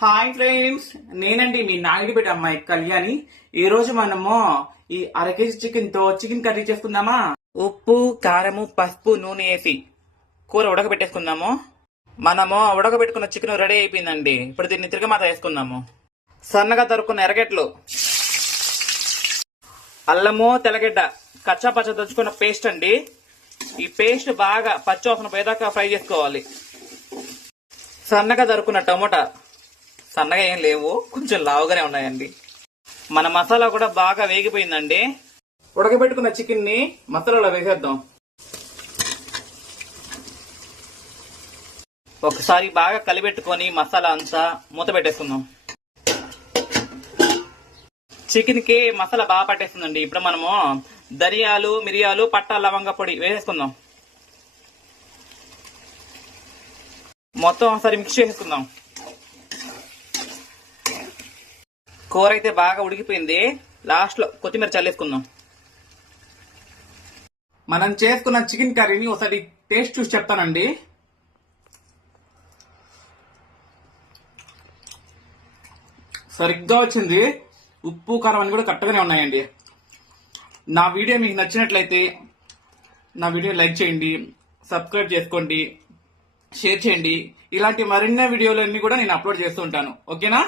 Hi friends నేనండి మీ నాయుడుపేట అమ్మాయి కళ్యాణి. ఈ రోజు మనము ఈ అర కేజీ చికెన్తో చికెన్ కర్రీ చేసుకుందామా? ఉప్పు కారము పసుపు నూనె వేసి కూర ఉడకబెట్టేసుకుందాము. మనము ఉడకబెట్టుకున్న చికెన్ రెడీ అయిపోయిందండి. ఇప్పుడు దీన్ని తిరగమాత వేసుకుందాము. సన్నగా తరుక్కున్న ఎరగెట్లు అల్లము తెల్లగడ్డ కచ్చా పచ్చ దంచుకున్న పేస్ట్ అండి. ఈ పేస్ట్ బాగా పచ్చి పచ్చివాసన పోయేదాకా ఫ్రై చేసుకోవాలి. సన్నగా తరుక్కున్న టమోటా. సన్నగా ఏం లేవు కొంచెం లావుగానే ఉన్నాయండి. మన మసాలా కూడా బాగా వేగిపోయిందండి. ఉడకబెట్టుకున్న చికెన్ని మసాలాలో వేసేద్దాం. ఒకసారి బాగా కలిపెట్టుకొని మసాలా అంతా మూత పెట్టేసుకుందాం. చికెన్కి మసాలా బాగా పట్టేస్తుందండి. ఇప్పుడు మనము ధనియాలు మిరియాలు పట్టా లవంగ పొడి వేసేసుకుందాం. మొత్తం ఒకసారి మిక్స్ చేసేసుకుందాం. కూర అయితే బాగా ఉడికిపోయింది. లాస్ట్లో కొత్తిమీర చల్లేసుకుందాం. మనం చేసుకున్న చికెన్ కర్రీని ఒకసారి టేస్ట్ చూసి చెప్తానండి. సరిగ్గా వచ్చింది. ఉప్పు కారం అని కూడా కరెక్ట్గానే ఉన్నాయండి. నా వీడియో మీకు నచ్చినట్లయితే నా వీడియో లైక్ చేయండి సబ్స్క్రైబ్ చేసుకోండి షేర్ చేయండి. ఇలాంటి మరిన్న వీడియోలన్నీ కూడా నేను అప్లోడ్ చేస్తూ ఉంటాను. ఓకేనా?